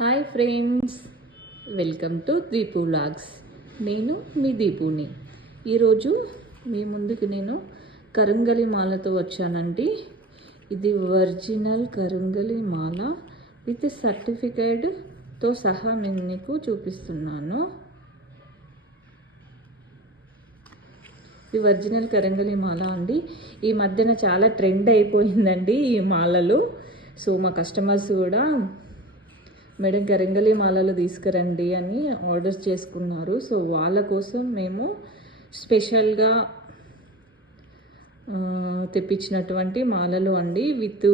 Hi friends, welcome to Deepu vlogs. నేను మీ దీపుని. ఈరోజు మీ ముందుకు నేను కరంగలి మాలతో వచ్చానండి. ఇది ఒరిజినల్ కరంగలి మాల విత్ సర్టిఫికేట్తో సహా నేను మీకు చూపిస్తున్నాను. ఇది ఒరిజినల్ కరంగలి మాల అండి. ఈ మధ్యన చాలా ట్రెండ్ అయిపోయిందండి ఈ మాలలు. సో మా కస్టమర్స్ కూడా మేడం కరంగలి మాలలు తీసుకురండి అని ఆర్డర్స్ చేసుకున్నారు. సో వాళ్ళ కోసం మేము స్పెషల్గా తెప్పించినటువంటి మాలలు అండి, విత్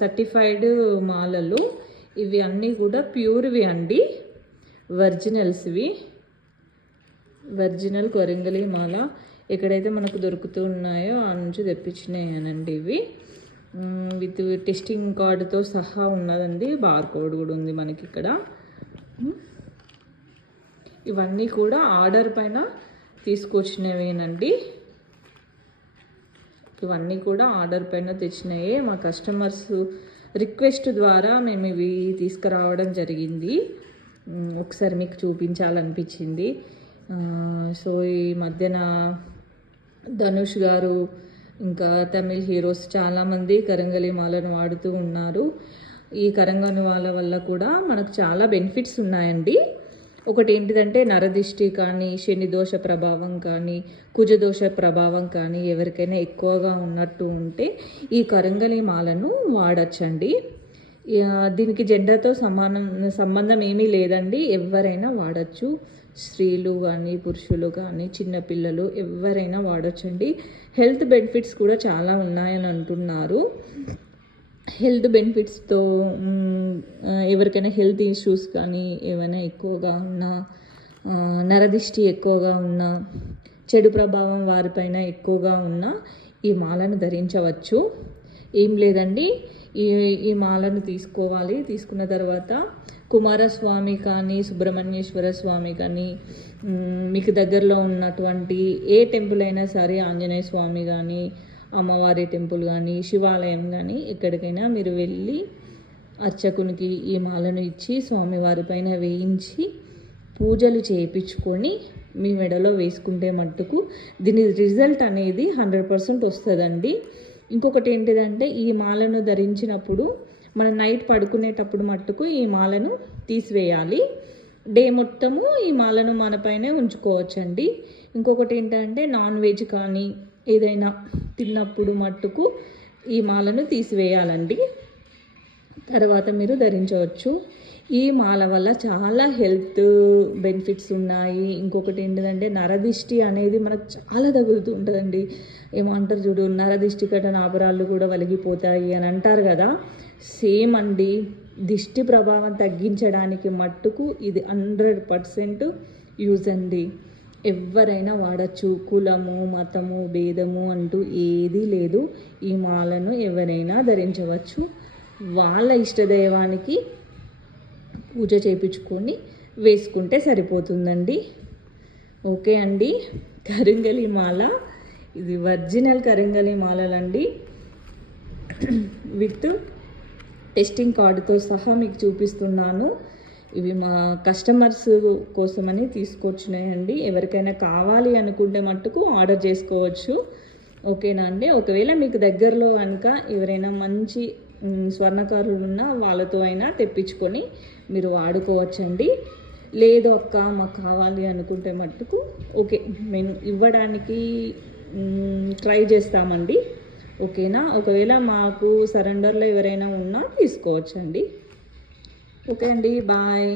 సర్టిఫైడ్ మాలలు. ఇవి అన్నీ కూడా ప్యూర్వి అండి, ఒరిజినల్స్వి. ఒరిజినల్ కరంగలి మాల ఎక్కడైతే మనకు దొరుకుతున్నాయో ఆ నుంచి తెప్పించినాయనండి. ఇవి విత్ టెస్టింగ్ కార్డుతో సహా ఉన్నదండి, బార్ కోడ్ కూడా ఉంది మనకి ఇక్కడ. ఇవన్నీ కూడా ఆర్డర్ పైన తీసుకొచ్చినవేనండి. ఇవన్నీ కూడా ఆర్డర్ పైన తెచ్చినాయే. మా కస్టమర్స్ రిక్వెస్ట్ ద్వారా మేము ఇవి తీసుకురావడం జరిగింది. ఒకసారి మీకు చూపించాలనిపించింది. సో ఈ మధ్యన ధనుష్ గారు ఇంకా తమిళ్ హీరోస్ చాలామంది కరంగలి మాలను వాడుతూ ఉన్నారు. ఈ కరంగలి మాల వల్ల కూడా మనకు చాలా బెనిఫిట్స్ ఉన్నాయండి. ఒకటి ఏంటిదంటే నరదిష్టి కానీ, శని దోష ప్రభావం కానీ, కుజదోష ప్రభావం కానీ ఎవరికైనా ఎక్కువగా ఉన్నట్టు ఉంటే ఈ కరంగలి మాలను వాడచ్చండి. దీనికి జెండర్తో సంబంధం ఏమీ లేదండి, ఎవరైనా వాడచ్చు. స్త్రీలు కానీ, పురుషులు కానీ, చిన్నపిల్లలు ఎవరైనా వాడచ్చండి. హెల్త్ బెనిఫిట్స్ కూడా చాలా ఉన్నాయని అంటున్నారు. హెల్త్ బెనిఫిట్స్తో ఎవరికైనా హెల్త్ ఇష్యూస్ కానీ ఏమైనా ఎక్కువగా ఉన్నా, నరదిష్టి ఎక్కువగా ఉన్నా, చెడు ప్రభావం వారిపైన ఎక్కువగా ఉన్నా ఈ మాలను ధరించవచ్చు. ఏం లేదండి, ఈ మాలను తీసుకోవాలి. తీసుకున్న తర్వాత కుమారస్వామి కానీ, సుబ్రహ్మణ్యేశ్వర స్వామి కానీ, మీకు దగ్గరలో ఉన్నటువంటి ఏ టెంపుల్ అయినా సరే, ఆంజనేయ స్వామి కానీ, అమ్మవారి టెంపుల్ కానీ, శివాలయం కానీ, ఎక్కడికైనా మీరు వెళ్ళి అర్చకునికి ఈ మాలను ఇచ్చి స్వామివారి పైన వేయించి పూజలు చేయించుకొని మీ మెడలో వేసుకుంటే మట్టుకు దీని రిజల్ట్ అనేది 100% వస్తుందండి. ఇంకొకటి ఏంటిదంటే ఈ మాలను ధరించినప్పుడు మన నైట్ పడుకునేటప్పుడు మట్టుకు ఈ మాలను తీసివేయాలి. డే మొత్తము ఈ మాలను మనపైనే ఉంచుకోవచ్చండి. ఇంకొకటి ఏంటంటే నాన్ వెజ్ కానీ ఏదైనా తిన్నప్పుడు మట్టుకు ఈ మాలను తీసివేయాలండి, తర్వాత మీరు ధరించవచ్చు. ఈ మాల వల్ల చాలా హెల్త్ బెనిఫిట్స్ ఉన్నాయి. ఇంకొకటి ఏంటంటే నరదిష్టి అనేది మనకు చాలా తగులుతూ ఉంటుందండి. ఏమంటారు చూడు, నరదిష్టి కట్ట నాపరాళ్ళు కూడా వలిగిపోతాయి అని అంటారు కదా. సేమ్ అండి, దిష్టి ప్రభావం తగ్గించడానికి మట్టుకు ఇది 100% యూజ్ అండి. ఎవరైనా వాడచ్చు. కులము, మతము, భేదము అంటూ ఏదీ లేదు. ఈ మాలను ఎవరైనా ధరించవచ్చు. వాళ్ళ ఇష్టదైవానికి పూజ చేయించుకొని వేసుకుంటే సరిపోతుందండి. ఓకే అండి, కరంగలి మాల ఇది ఒరిజినల్ కరంగలి మాలలండి, విత్ టెస్టింగ్ కార్డుతో సహా మీకు చూపిస్తున్నాను. ఇవి మా కస్టమర్స్ కోసమని తీసుకొచ్చినాయండి. ఎవరికైనా కావాలి అనుకుంటే మట్టుకు ఆర్డర్ చేసుకోవచ్చు. ఓకేనా అండి. ఒకవేళ మీకు దగ్గరలో కనుక ఎవరైనా మంచి స్వర్ణకారులు ఉన్న వాళ్ళతో అయినా తెప్పించుకొని మీరు వాడుకోవచ్చండి. లేదు అక్క మాకు కావాలి అనుకుంటే మట్టుకు ఓకే, మేము ఇవ్వడానికి ట్రై చేస్తామండి. ఓకేనా. ఒకవేళ మాకు సరెండర్లో ఎవరైనా ఉన్నా తీసుకోవచ్చండి. ఓకే అండి, బాయ్.